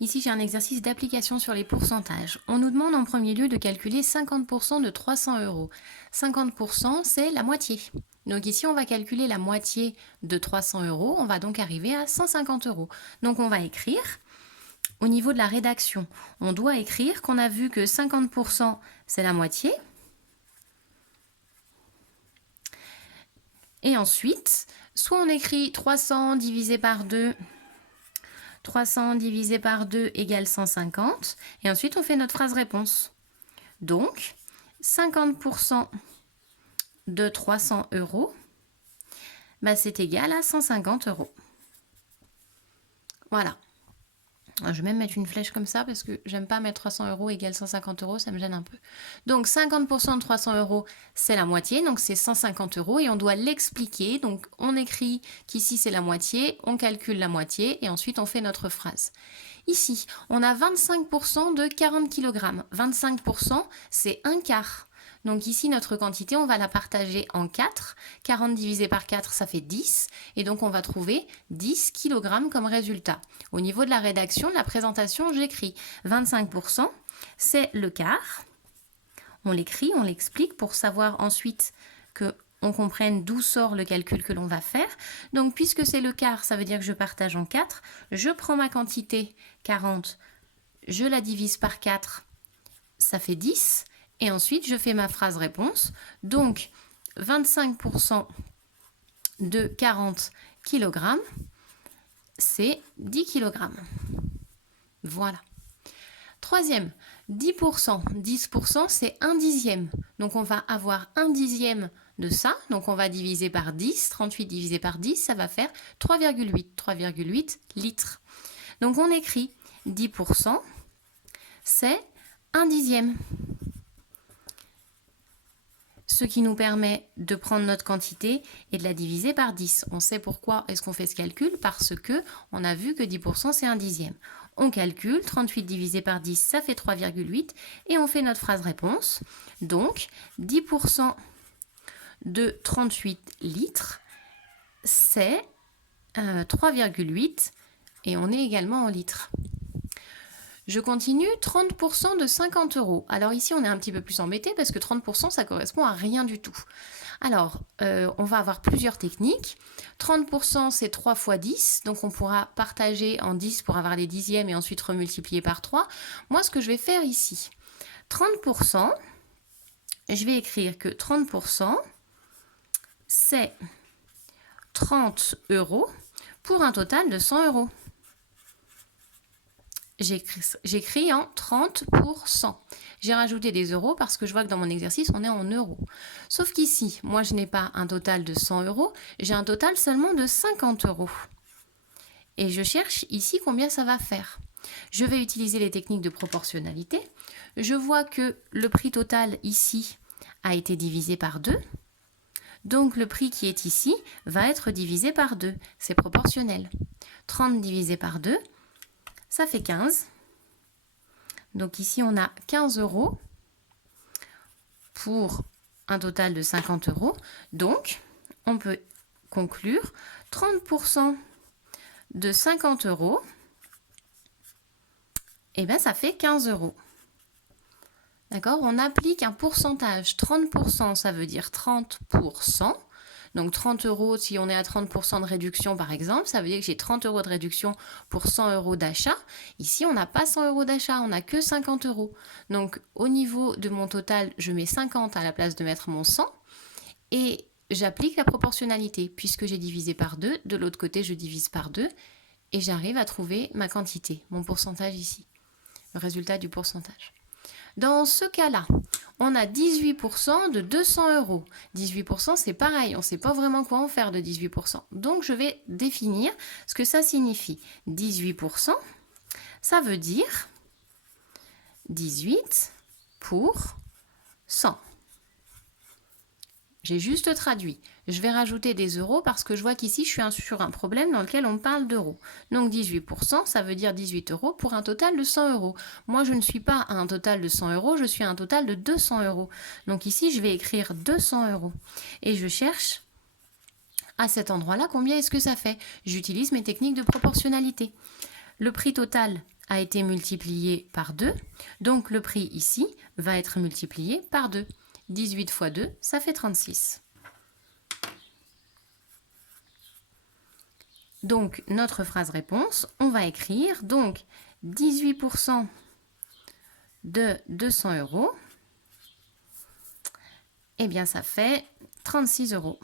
Ici, j'ai un exercice d'application sur les pourcentages. On nous demande en premier lieu de calculer 50% de 300 euros. 50%, c'est la moitié. Donc ici, on va calculer la moitié de 300 euros. On va donc arriver à 150 euros. Donc on va écrire, au niveau de la rédaction, on doit écrire qu'on a vu que 50%, c'est la moitié. Et ensuite, soit on écrit 300 divisé par 2, 300 divisé par 2 égale 150. Et ensuite, on fait notre phrase réponse. Donc, 50% de 300 euros, bah, c'est égal à 150 euros. Voilà. Je vais même mettre une flèche comme ça parce que j'aime pas mettre 300 euros égale 150 euros, ça me gêne un peu. Donc 50% de 300 euros, c'est la moitié, donc c'est 150 euros et on doit l'expliquer. Donc on écrit qu'ici c'est la moitié, on calcule la moitié et ensuite on fait notre phrase. Ici, on a 25% de 40 kg. 25%, c'est un quart. Donc ici, notre quantité, on va la partager en 4. 40 divisé par 4, ça fait 10. Et donc, on va trouver 10 kg comme résultat. Au niveau de la rédaction, de la présentation, j'écris 25%, c'est le quart. On l'écrit, on l'explique pour savoir ensuite qu'on comprenne d'où sort le calcul que l'on va faire. Donc, puisque c'est le quart, ça veut dire que je partage en 4. Je prends ma quantité 40, je la divise par 4, ça fait 10. Et ensuite, je fais ma phrase réponse. Donc, 25% de 40 kg, c'est 10 kg. Voilà. Troisième, 10%. 10%, c'est 1 dixième. Donc, on va avoir 1 dixième de ça. Donc, on va diviser par 10. 38 divisé par 10, ça va faire 3,8. 3,8 litres. Donc, on écrit 10%, c'est 1 dixième. Ce qui nous permet de prendre notre quantité et de la diviser par 10. On sait pourquoi est-ce qu'on fait ce calcul, parce que on a vu que 10% c'est 1 dixième. On calcule, 38 divisé par 10, ça fait 3,8 et on fait notre phrase réponse. Donc, 10% de 38 litres, c'est 3,8 et on est également en litres. Je continue, 30% de 50 euros. Alors ici, on est un petit peu plus embêté parce que 30%, ça correspond à rien du tout. Alors, on va avoir plusieurs techniques. 30%, c'est 3 fois 10. Donc, on pourra partager en 10 pour avoir les dixièmes et ensuite remultiplier par 3. Moi, ce que je vais faire ici, 30%, je vais écrire que 30%, c'est 30 euros pour un total de 100 euros. J'écris en 30%. J'ai rajouté des euros parce que je vois que dans mon exercice, on est en euros. Sauf qu'ici, moi, je n'ai pas un total de 100 euros, j'ai un total seulement de 50 euros. Et je cherche ici combien ça va faire. Je vais utiliser les techniques de proportionnalité. Je vois que le prix total ici a été divisé par 2. Donc, le prix qui est ici va être divisé par 2. C'est proportionnel. 30 divisé par 2, ça fait 15. Donc ici, on a 15 euros pour un total de 50 euros. Donc, on peut conclure 30% de 50 euros, et bien ça fait 15 euros. D'accord? On applique un pourcentage. 30%, ça veut dire 30%. Donc 30 euros, si on est à 30% de réduction par exemple, ça veut dire que j'ai 30 euros de réduction pour 100 euros d'achat. Ici, on n'a pas 100 euros d'achat, on n'a que 50 euros. Donc au niveau de mon total, je mets 50 à la place de mettre mon 100 et j'applique la proportionnalité. Puisque j'ai divisé par 2, de l'autre côté, je divise par 2 et j'arrive à trouver ma quantité, mon pourcentage ici, le résultat du pourcentage. Dans ce cas-là, on a 18% de 200 euros. 18%, c'est pareil, on ne sait pas vraiment quoi en faire de 18%. Donc, je vais définir ce que ça signifie. 18%, ça veut dire 18 pour 100. J'ai juste traduit. Je vais rajouter des euros parce que je vois qu'ici, je suis sur un problème dans lequel on me parle d'euros. Donc 18%, ça veut dire 18 euros pour un total de 100 euros. Moi, je ne suis pas à un total de 100 euros, je suis à un total de 200 euros. Donc ici, je vais écrire 200 euros. Et je cherche à cet endroit-là combien est-ce que ça fait. J'utilise mes techniques de proportionnalité. Le prix total a été multiplié par 2. Donc le prix ici va être multiplié par 2. 18 fois 2, ça fait 36. Donc notre phrase réponse, on va écrire donc 18% de 200 euros. Eh bien ça fait 36 euros.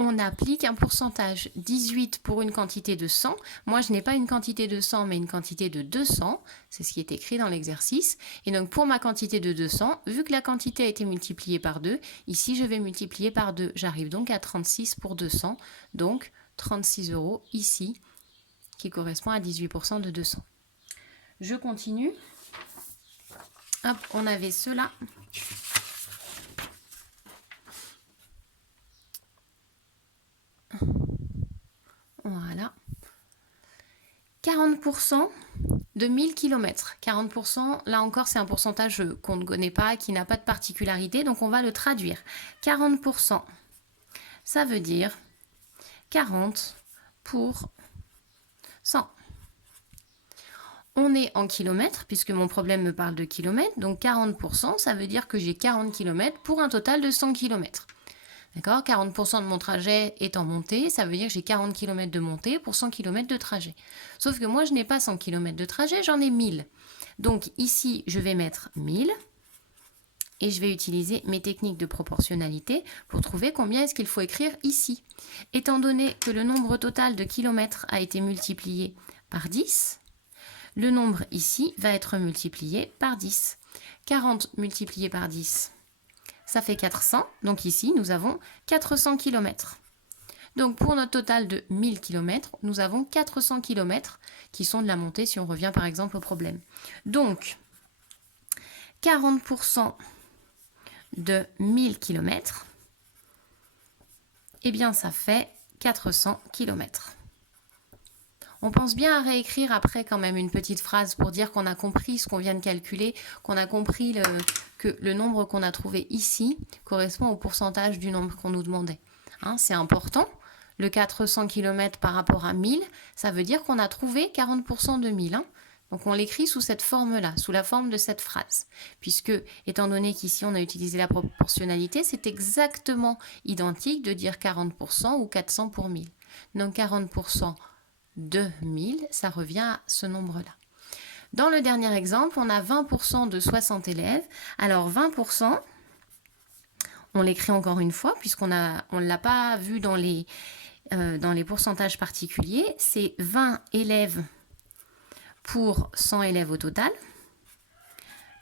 On applique un pourcentage, 18 pour une quantité de 100. Moi, je n'ai pas une quantité de 100, mais une quantité de 200. C'est ce qui est écrit dans l'exercice. Et donc, pour ma quantité de 200, vu que la quantité a été multipliée par 2, ici, je vais multiplier par 2. J'arrive donc à 36 pour 200. Donc, 36 euros ici, qui correspond à 18% de 200. Je continue. Hop, on avait cela. Voilà. 40% de 1000 km. 40%, là encore, c'est un pourcentage qu'on ne connaît pas, qui n'a pas de particularité, donc on va le traduire. 40%, ça veut dire 40 pour 100. On est en kilomètres, puisque mon problème me parle de kilomètres, donc 40%, ça veut dire que j'ai 40 km pour un total de 100 km. D'accord ? 40% de mon trajet est en montée, ça veut dire que j'ai 40 km de montée pour 100 km de trajet. Sauf que moi, je n'ai pas 100 km de trajet, j'en ai 1000. Donc ici, je vais mettre 1000 et je vais utiliser mes techniques de proportionnalité pour trouver combien est-ce qu'il faut écrire ici. Étant donné que le nombre total de kilomètres a été multiplié par 10, le nombre ici va être multiplié par 10. 40 multiplié par 10, ça fait 400. Donc ici, nous avons 400 km. Donc pour notre total de 1000 km, nous avons 400 km qui sont de la montée si on revient par exemple au problème. Donc 40% de 1000 km, eh bien ça fait 400 km. On pense bien à réécrire après quand même une petite phrase pour dire qu'on a compris ce qu'on vient de calculer, qu'on a compris que le nombre qu'on a trouvé ici correspond au pourcentage du nombre qu'on nous demandait. Hein, c'est important. Le 400 km par rapport à 1000, ça veut dire qu'on a trouvé 40% de 1000. Hein. Donc on l'écrit sous cette forme-là, sous la forme de cette phrase. Puisque, étant donné qu'ici on a utilisé la proportionnalité, c'est exactement identique de dire 40% ou 400 pour 1000. Donc 40% de 1000, ça revient à ce nombre-là. Dans le dernier exemple, on a 20% de 60 élèves. Alors 20%, on l'écrit encore une fois, puisqu'on ne l'a pas vu dans les pourcentages particuliers. C'est 20 élèves pour 100 élèves au total.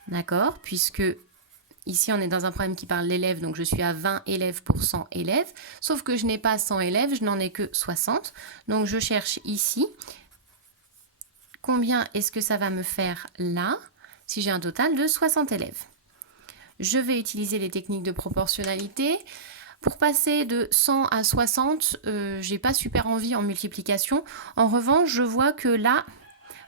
D'accord ? Puisque ici, on est dans un problème qui parle d'élèves, donc je suis à 20 élèves pour 100 élèves. Sauf que je n'ai pas 100 élèves, je n'en ai que 60. Donc je cherche ici, combien est-ce que ça va me faire là, si j'ai un total de 60 élèves. Je vais utiliser les techniques de proportionnalité. Pour passer de 100 à 60, j'ai pas super envie en multiplication. En revanche, je vois que là,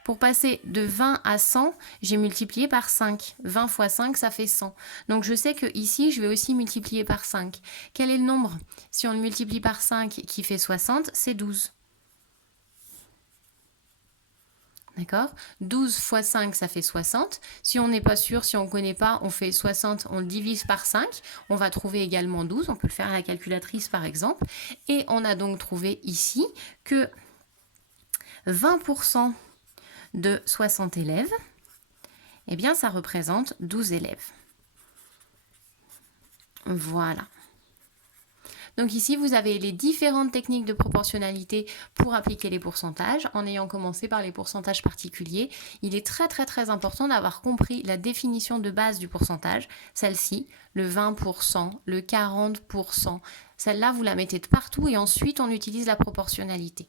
pour passer de 20 à 100, j'ai multiplié par 5. 20 fois 5, ça fait 100. Donc je sais que ici, je vais aussi multiplier par 5. Quel est le nombre, si on le multiplie par 5, qui fait 60? C'est 12. D'accord ? 12 fois 5, ça fait 60. Si on n'est pas sûr, si on ne connaît pas, on fait 60, on le divise par 5. On va trouver également 12. On peut le faire à la calculatrice, par exemple. Et on a donc trouvé ici que 20% de 60 élèves, eh bien, ça représente 12 élèves. Voilà. Donc ici, vous avez les différentes techniques de proportionnalité pour appliquer les pourcentages. En ayant commencé par les pourcentages particuliers, il est très important d'avoir compris la définition de base du pourcentage. Celle-ci, le 20%, le 40%. Celle-là, vous la mettez de partout et ensuite, on utilise la proportionnalité.